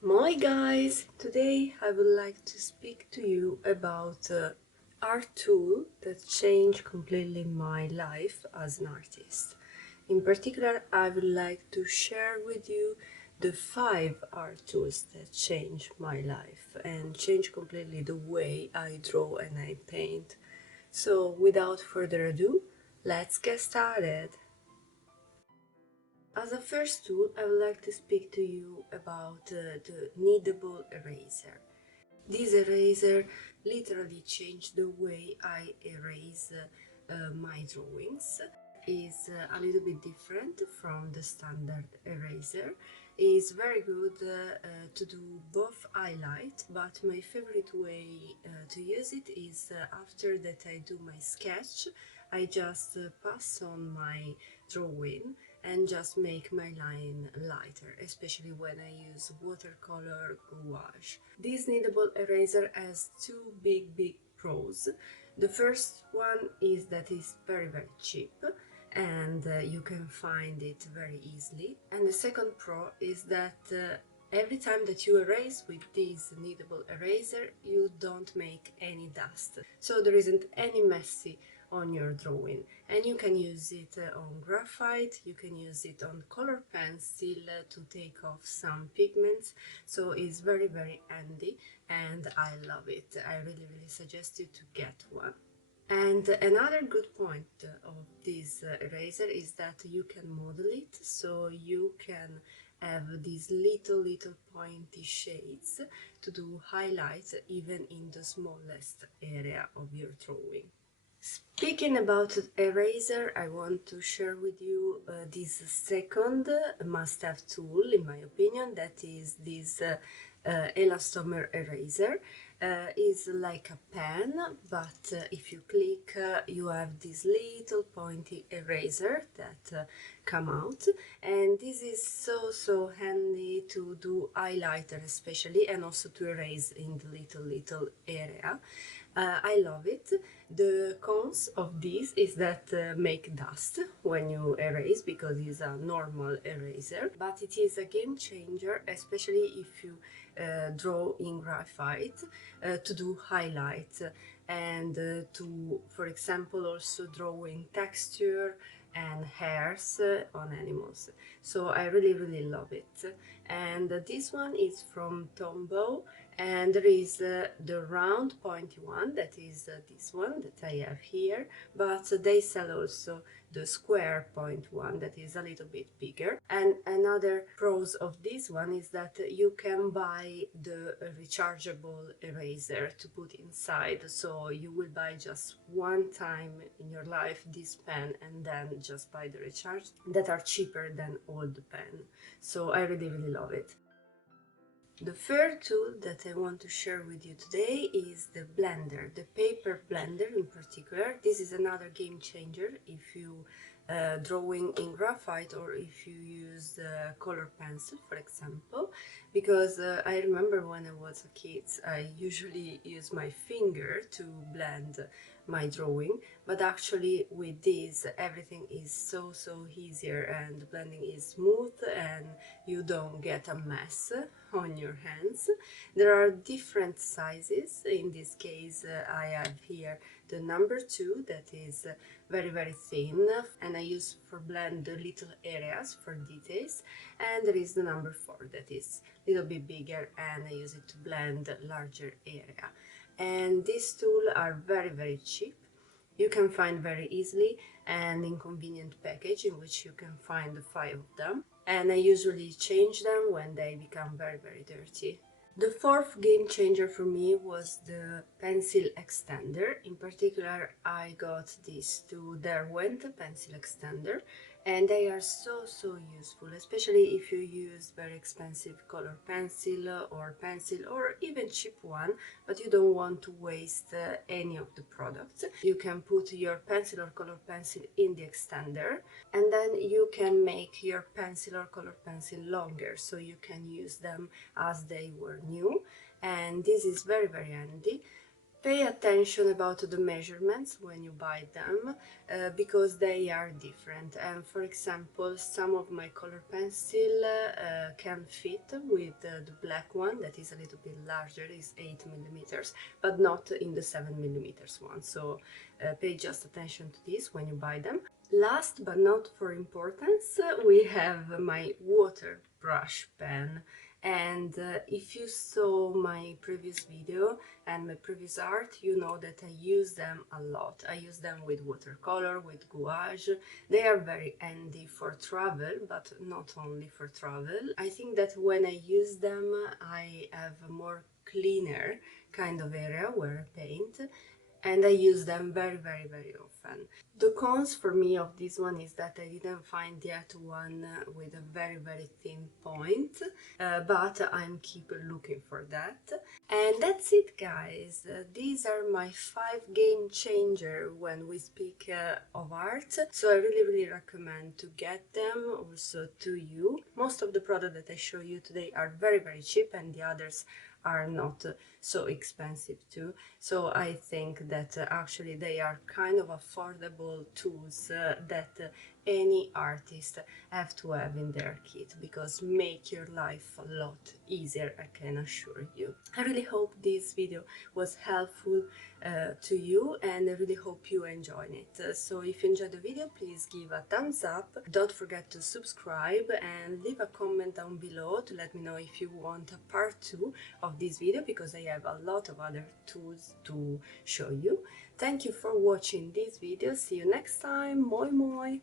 Moi guys! Today I would like to speak to you about art tool that changed completely my life as an artist. In particular, I would like to share with you the 5 art tools that changed my life and changed completely the way I draw and I paint. So without further ado, let's get started. As a first tool, I would like to speak to you about the kneadable eraser. This eraser literally changed the way I erase my drawings. Is a little bit different from the standard eraser. It's very good to do both highlight, but my favorite way to use it is after that I do my sketch, I just pass on my drawing and just make my line lighter, especially when I use watercolor gouache. This kneadable eraser has two big pros. The first one is that it's very cheap and you can find it very easily. And the second pro is that every time that you erase with this kneadable eraser, you don't make any dust. So there isn't any messy on your drawing, and you can use it on graphite, you can use it on color pencil to take off some pigments, so it's very handy and I love it. I really suggest you to get one. And another good point of this eraser is that you can model it, so you can have these little pointy shades to do highlights even in the smallest area of your drawing. Speaking about eraser, I want to share with you this second must-have tool, in my opinion, that is this elastomer eraser. Is like a pen, but if you click, you have this little pointy eraser that come out, and this is so handy to do highlighter especially, and also to erase in the little area. I love it. The cons of this is that make dust when you erase because it's a normal eraser, but it is a game changer, especially if you draw in graphite to do highlights and to, for example, also drawing texture and hairs on animals. So I really love it. And this one is from Tombow, and there is the round pointy one, that is this one that I have here, but they sell also the square point one that is a little bit bigger. And another pros of this one is that you can buy the rechargeable eraser to put inside, so you will buy just one time in your life this pen and then just buy the recharge that are cheaper than old pen. So I really love it. The third tool that I want to share with you today is the blender, the paper blender in particular. This is another game changer if you drawing in graphite or if you use the color pencil, for example, because I remember when I was a kid I usually use my finger to blend my drawing, but actually with this everything is so easier and the blending is smooth and you don't get a mess on your hands. There are different sizes. In this case I have here the number 2 that is very thin, and I use for blend the little areas for details, and there is the number 4 that is a little bit bigger and I use it to blend larger area. And these tools are very cheap. You can find very easily and in convenient package in which you can find 5 of them, and I usually change them when they become very dirty. The fourth game changer for me was the pencil extender. In particular, I got these two Derwent pencil extender, and they are so useful, especially if you use very expensive color pencil or even cheap one, but you don't want to waste any of the products. You can put your pencil or color pencil in the extender, and then you can make your pencil or color pencil longer, so you can use them as they were new, and this is very handy. Pay attention about the measurements when you buy them, because they are different. And for example, some of my color pencil can fit with the black one that is a little bit larger, is 8 millimeters, but not in the 7 millimeters one. So pay just attention to this when you buy them. Last but not for importance, we have my water brush pen. And if you saw my previous video and my previous art, you know that I use them a lot. I use them with watercolor, with gouache. They are very handy for travel, but not only for travel. I think that when I use them, I have a more cleaner kind of area where I paint, and I use them very often. The cons for me of this one is that I didn't find yet one with a very thin point, but I'm keep looking for that. And that's it, guys. These are my 5 game changer when we speak of art. So I really recommend to get them also to you. Most of the products that I show you today are very cheap, and the others are not so expensive too. So I think that actually they are kind of affordable tools that any artist have to have in their kit, because make your life a lot easier, I can assure you. I really hope this video was helpful to you, and I really hope you enjoyed it. So if you enjoyed the video, please give a thumbs up, don't forget to subscribe and leave a comment down below to let me know if you want a part 2 of this video, because I have a lot of other tools to show you. Thank you for watching this video, see you next time, moi moi!